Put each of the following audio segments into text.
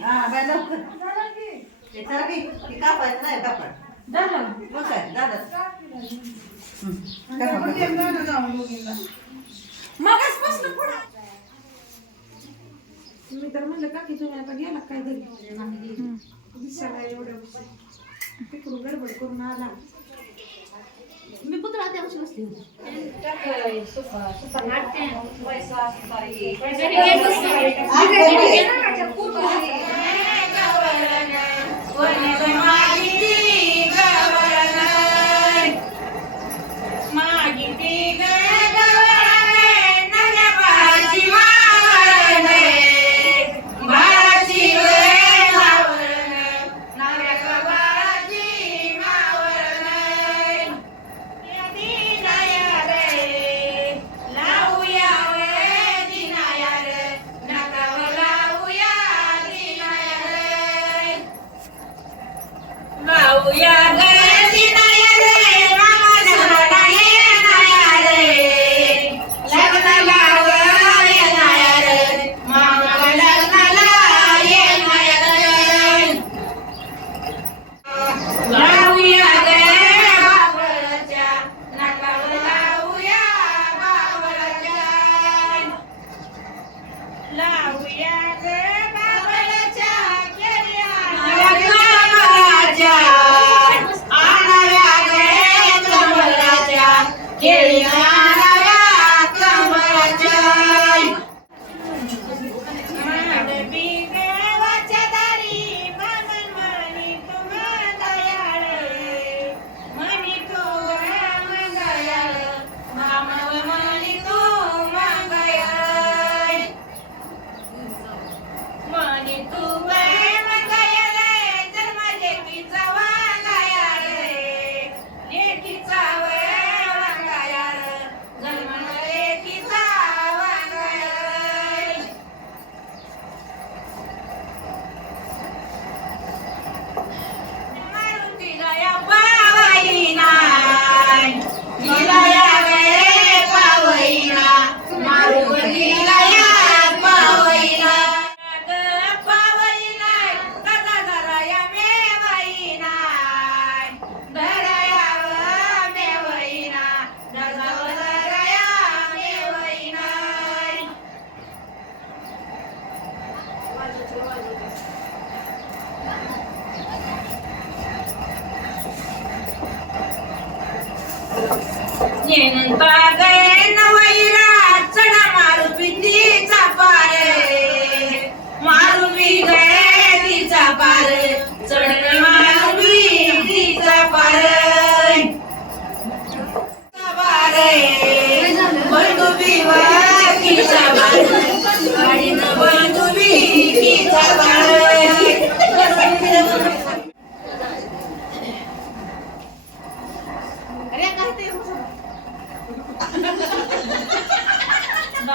हा बाय लवकर हे कापायचं नाही कापड मग काय दादा मगाचपासून पुढं. मी तर म्हणलं काकी तुम्ही आता गेला काय घरी? दिसायला एवढं तिकडून गडबड करून आला. मी पुतळा त्या वर्षी बसली होती. Now we are Gila! tienen para que no.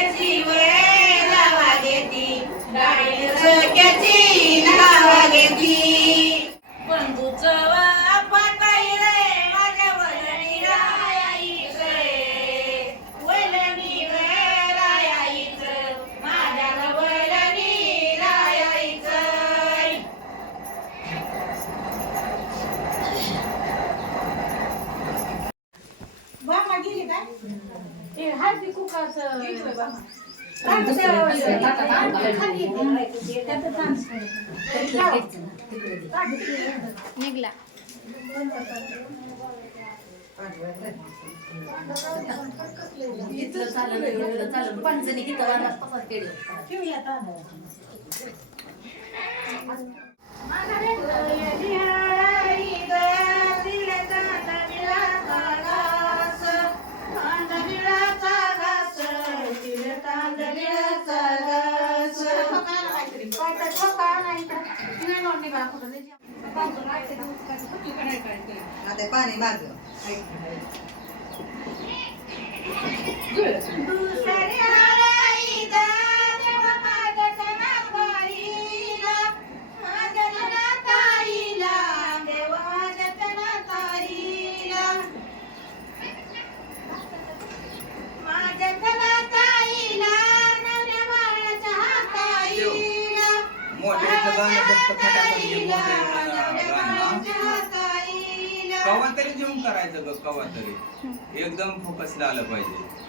डोक्याची वळ लावा घेती डाळी डोक्याची निघला. चालू चालू पंचणी किती केलं? आता पाणी मारलं दुसऱ्या केव्हा तरी जेवण करायचं ग कवा तरी. एकदम फोकसला आलं पाहिजे.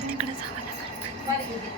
तिकडे जावं लागेल